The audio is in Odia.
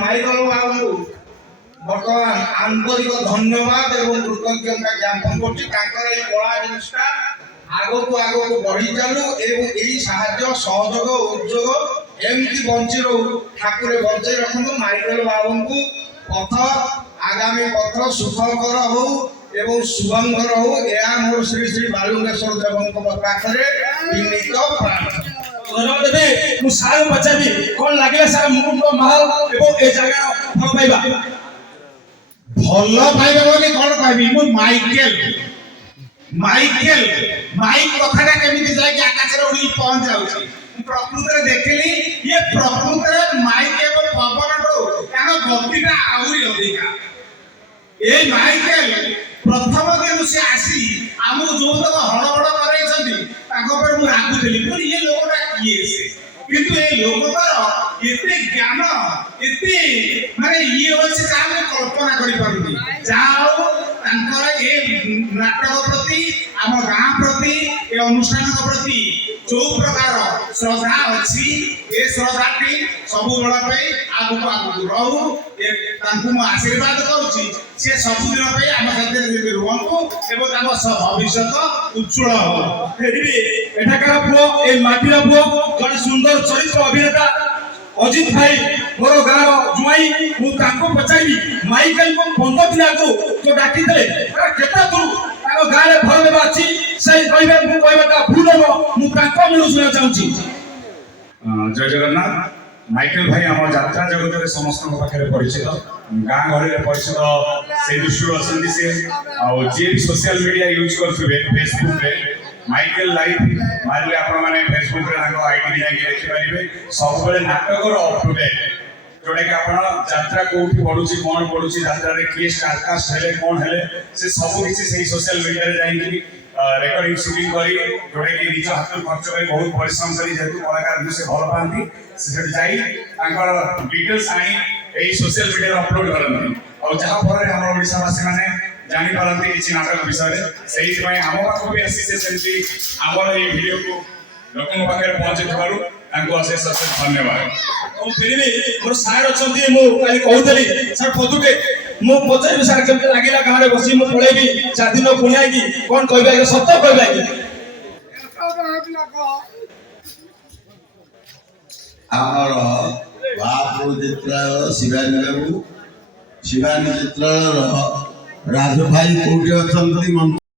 ମାଇକଲ ବାବୁଙ୍କୁ ବର୍ତ୍ତମାନ ଆନ୍ତରିକ ଧନ୍ୟବାଦ ଏବଂ କୃତଜ୍ଞତା ଜ୍ଞାପନ କରୁଛି। ତାଙ୍କର ଏଇ କଳା ଜିନିଷଟା ଆଗକୁ ଆଗକୁ ବଢି ଚାଲୁ ଏବଂ ଏଇ ସାହାଯ୍ୟ ସହଯୋଗ ଉଦ୍যোଗ ଏମିତି ବଞ୍ଚି ରହୁ। ଠାକୁରେ ବଞ୍ଚେଇ ରଖନ୍ତୁ ମାଇକଲ ବାବୁଙ୍କୁ। ପଥ ଆଗାମୀ ପଥ ସୁଖକର ହଉ ଏବଂ ଶୁଭଙ୍କର ହଉ, ଏହା ମୋର ଶ୍ରୀ ଶ୍ରୀ ବାଲୁଙ୍ଗେଶ୍ୱର ଦେବଙ୍କ ପାଖରେ ବିନୀତ ପ୍ରାର୍ଥନା। ଧନ୍ୟବାଦ ଦେବେ। ମୁଁ ସାର୍ ପଚାରିବି କଣ ଲାଗିଲା ସାର୍ ମୁକୁଟ ମହଲ ଏବଂ ଏ ଜାଗାର ଭଲ ପାଇବା? ଭଲ ପାଇବା ବୋଲି କଣ କହିବି, ମୁଁ ମାଇକେଲ ମାଇକ କଥାଟା କେମିତି ଯାଇକି ଆକାଶରେ ଉଡ଼ିକି ପହଞ୍ଚି ଯାଉଛି। ପ୍ରକୃତରେ ଦେଖିଲି ଇଏ ପ୍ରକୃତରେ ମାଇକ ଏବଂ ପବନଠୁ ତାଙ୍କ ଗତିଟା ଆହୁରି ଅଧିକା। এই ମାଇକେଲ ପ୍ରଥମ ଦିନ ସେ ଆସି ଆମକୁ ଯୋଉ ତକ ହଳବଳ କରାଇଛନ୍ତି ତାଙ୍କ ଉପରେ ମୁଁ ରାଗୁଥିଲି, ଇଏ ଲୋକଟା କିଏ ସେ? କିନ୍ତୁ ଏ ଲୋକଙ୍କର ଏତେ ଜ୍ଞାନ, ଏତେ ମାନେ ଇଏ ଅଛି ଯାହା ମୁଁ କଳ୍ପନା କରିପାରୁନି। ଯାହା ହଉ ତାଙ୍କର ଏ ନାଟକ ପ୍ରତି, ଆମ ଗାଁ ପ୍ରତି, ଏ ଅନୁଷ୍ଠାନ ପ୍ରତି ଯୋଉ ପ୍ରକାର ଶ୍ରଦ୍ଧା ଅଛି, ଏ ଶ୍ରଦ୍ଧାଟି ସବୁବେଳ ପାଇଁ ଆଗକୁ ଆଗକୁ ରହୁ। ତାଙ୍କୁ ମୁଁ ଆଶୀର୍ବାଦ କରୁଛି ସେ ସବୁଦିନ ପାଇଁ ଆମ ସାଥିରେ ରୁହନ୍ତୁ ଏବଂ ତାଙ୍କ ଭବିଷ୍ୟତ ଉଜ୍ଜ୍ୱଳ ହବ। ଫେରିବି ଏଠାକାର ପୁଅ, এই ମାଟିର ପୁଅ, ଜଣେ ସୁନ୍ଦର ଚରିତ୍ର ଅଭିନେତା ଅଜିତ ଭାଇ ମୋର ଗାଁର ଜୁଆଇ। ମୁଁ ତାଙ୍କୁ ପଚାରିବି ମାଇକେଲଙ୍କୁ 15 ଦିନ ଆଗରୁ ଯୋଉ ଡାକିଥିଲେ କେତେ ଦୂର ତାଙ୍କ ଗାଁରେ ଭଲ ହେବା ଅଛି ସେ କହିବେ, ମୁଁ କହିବାଟା ଭୁଲ ହବ। ମୁଁ ତାଙ୍କ ମୁହଁରୁ ଶୁଣିବାକୁ ଚାହୁଁଛି। ଜୟ ଜଗନ୍ନାଥ। ମାଇକେଲ ଭାଇ ଆମ ଯାତ୍ରା ଜଗତରେ ସମସ୍ତଙ୍କ ପାଖରେ ପରିଚିତ, ଗାଁ ଗହଳିରେ ପରିଚିତ। ସେଇ ଦୃଷ୍ଟିରୁ ଅଛନ୍ତି ସେ। ଆଉ ଯିଏ ବି ସୋସିଆଲ ମିଡ଼ିଆ ୟୁଜ୍ କରୁଥିବେ ଫେସବୁକ୍ରେ ମାଇକେଲ ଲାଇଭ୍ ମାରିଲେ ଆପଣମାନେ ଫେସବୁକ୍ରେ ତାଙ୍କ ଆଇଡି ଯାଇକି ଦେଖିପାରିବେ। ସବୁବେଳେ ନାଟକର ଅପଡେଟ୍, ଯୋଉଟାକି ଆପଣ ଯାତ୍ରା କୋଉଠି ପଡୁଛି, କଣ ପଡୁଛି, ଯାତ୍ରାରେ କିଏ ଷ୍ଟାରକାଷ୍ଟ ହେଲେ, କଣ ହେଲେ, ସେ ସବୁ କିଛି ସେଇ ସୋସିଆଲ ମିଡ଼ିଆରେ ଯାଇକି ରେକର୍ଡିଂ ସୁଟିଂ କରି, ଯୋଉଟାକି ନିଜ ହାତରୁ ଖର୍ଚ୍ଚ କରି ବହୁତ ପରିଶ୍ରମ କରି, ଯେହେତୁ କଳାକାରଙ୍କୁ ସେ ଭଲ ପାଆନ୍ତି, ସେଠି ଯାଇ ତାଙ୍କର ଡିଟେଲ୍ସ ଆଣି ଏଇ ସୋସିଆଲ ମିଡ଼ିଆରେ ଅପଲୋଡ କରନ୍ତି। ଆଉ ଯାହା ଫଳରେ ଆମ ଓଡ଼ିଶାବାସୀ ମାନେ ଜାଣିପାରନ୍ତି କିଛି ନାଟକ ବିଷୟରେ। ସେଇଥିପାଇଁ ଆମ ପାଖକୁ ବି ଆସି ସେ ସେମିତି ଆମର ଏଇ ଭିଡ଼ିଓକୁ ଲୋକଙ୍କ ପାଖରେ ପହଞ୍ଚିଥିବାରୁ ତାଙ୍କୁ ଅଶେଷ ଅଶେଷ ଧନ୍ୟବାଦ। ମୁଁ ଫେରିବି, ମୋର ସାର୍ ଅଛନ୍ତି। ମୁଁ କାଲି କହୁଥିଲି ସାର୍ ପଦୁଟେ ମୁଁ ପଚାରିବି ସାର୍ କେମିତି ଲାଗିଲା ଗାଁରେ ବସି। ମୁଁ ପଳେଇବି 4 ଦିନ ପୁଣି ଆଇକି କଣ କହିବା, ସତ କହିବା କି? ଆମର ବାହାପୁର ଚିତ୍ରାଳୟ ଶିବାନୀ ବାବୁ, ଶିବାନୀ ଚିତ୍ରାଳୟର ରାଜୁ ଭାଇ କୋଉଠି ଅଛନ୍ତି?